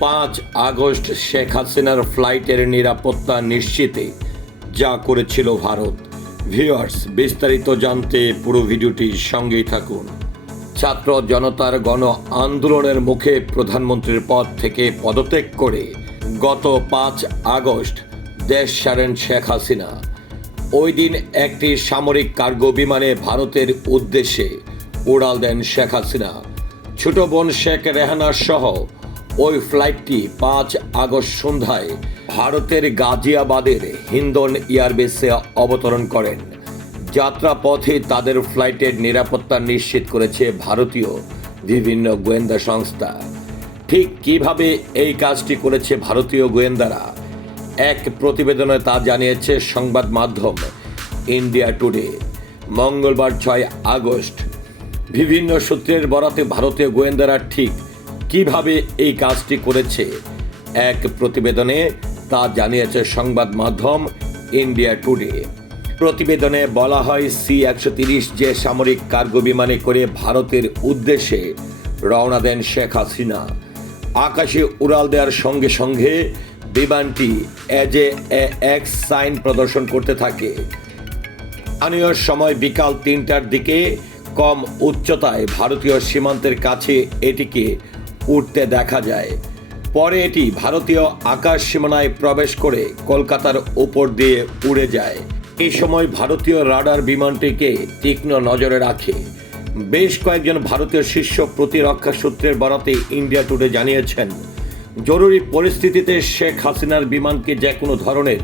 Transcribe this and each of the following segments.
পাঁচ আগস্ট শেখ হাসিনার ফ্লাইটের নিরাপত্তা নিশ্চিতে যা করেছিল ভারত। ভিউয়ার্স, বিস্তারিত জানতে পুরো ভিডিওটি সঙ্গেই থাকুন। ছাত্র জনতার গণ আন্দোলনের মুখে প্রধানমন্ত্রীর পদ থেকে পদত্যাগ করে গত পাঁচ আগস্ট দেশ সারেন শেখ হাসিনা। ওই দিন একটি সামরিক কার্গো বিমানে ভারতের উদ্দেশ্যে উড়াল দেন শেখ হাসিনা। ছোট বোন শেখ রেহানা সহ ওই ফ্লাইটটি পাঁচ আগস্ট সন্ধ্যায় ভারতের গাজিয়াবাদের হিন্দন এয়ারবেসে অবতরণ করেন। যাত্রাপথে তাদের ফ্লাইটের নিরাপত্তা নিশ্চিত করেছে ভারতীয় বিভিন্ন গোয়েন্দা সংস্থা। ঠিক কীভাবে এই কাজটি করেছে ভারতীয় গোয়েন্দারা, এক প্রতিবেদনে তা জানিয়েছে সংবাদ মাধ্যম ইন্ডিয়া টুডে। মঙ্গলবার ছয় আগস্ট, বিভিন্ন সূত্রের বরাতে ভারতীয় গোয়েন্দারা ঠিক কীভাবে এই কাজটি করেছে? এক প্রতিবেদনে তা জানিয়েছে সংবাদ মাধ্যম ইন্ডিয়া টুডে। প্রতিবেদনে বলা হয় সি একশো তিরিশ যে সামরিক কার্গো বিমানে করে ভারতের উদ্দেশ্যে রওনা দেন শেখ হাসিনা। আকাশে উড়াল দেওয়ার সঙ্গে সঙ্গে বিমানটি এজ এ এক্স সাইন প্রদর্শন করতে থাকে। স্থানীয় সময় বিকাল তিনটার দিকে কম উচ্চতায় ভারতীয় সীমান্তের কাছে এটিকে উঠতে দেখা যায়। পরে এটি ভারতীয় আকাশ সীমানায় প্রবেশ করে কলকাতার উপর দিয়ে উড়ে যায়। এই সময় ভারতীয় রাডার বিমানটিকে তীক্ষ্ণ নজরে রাখে। বেশ কয়েকজন ভারতীয় শীর্ষ প্রতিরক্ষা সূত্রের বরাতে ইন্ডিয়া টুডে জানিয়েছেন, জরুরি পরিস্থিতিতে শেখ হাসিনার বিমানকে যে কোনো ধরনের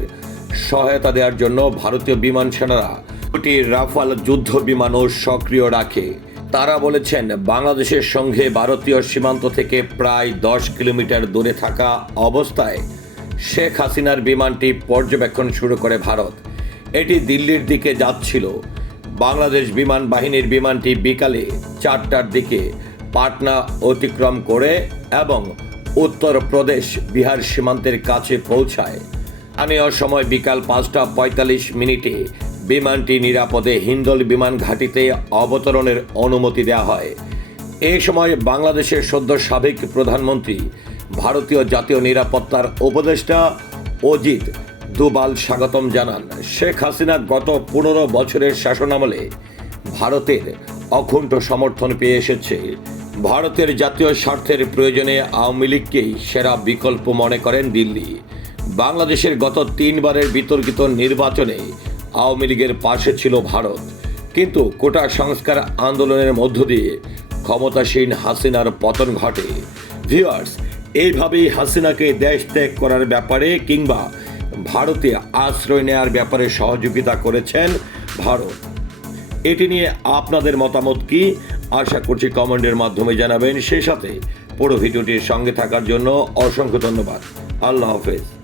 সহায়তা দেওয়ার জন্য ভারতীয় বিমান সেনারা দুটি রাফাল যুদ্ধ বিমানও সক্রিয় রাখে। তারা বলেছেন, বাংলাদেশের সঙ্গে ভারতীয় সীমান্ত থেকে প্রায় দশ কিলোমিটার দূরে থাকা অবস্থায় শেখ হাসিনার বিমানটি পর্যবেক্ষণ শুরু করে ভারত। এটি দিল্লির দিকে যাচ্ছিল। বাংলাদেশ বিমান বাহিনীর বিমানটি বিকালে চারটার দিকে পাটনা অতিক্রম করে এবং উত্তরপ্রদেশ বিহার সীমান্তের কাছে পৌঁছায়। স্থানীয় সময় বিকাল পাঁচটা পঁয়তাল্লিশ মিনিটে বিমানটি নিরাপদে হিন্দল বিমান ঘাঁটিতে অবতরণের অনুমতি দেওয়া হয়। এই সময় বাংলাদেশের সদ্য সাবেক প্রধানমন্ত্রী, ভারতীয় জাতীয় নিরাপত্তার উপদেষ্টা অজিত দুবাল স্বাগতম জানান। শেখ হাসিনা গত পনেরো বছরের শাসনামলে ভারতের অকুণ্ঠ সমর্থন পেয়ে এসেছে। ভারতের জাতীয় স্বার্থের প্রয়োজনে আওয়ামী লীগকেই সেরা বিকল্প মনে করেন দিল্লি। বাংলাদেশের গত তিনবারের বিতর্কিত নির্বাচনে আওয়ামী লীগের পাশে ছিল ভারত। কিন্তু কোটা সংস্কার আন্দোলনের মধ্য দিয়ে ক্ষমতাসীন হাসিনার পতন ঘটে। ভিউয়ার্স এইভাবেই হাসিনাকে দেশ ত্যাগ করার ব্যাপারে কিংবা ভারতে আশ্রয় নেওয়ার ব্যাপারে সহযোগিতা করেছেন ভারত। এটি নিয়ে আপনাদের মতামত কি? আশা করছি কমেন্টের মাধ্যমে জানাবেন। সেই সাথে পুরো ভিডিওটির সঙ্গে থাকার জন্য অসংখ্য ধন্যবাদ। আল্লাহ হাফেজ।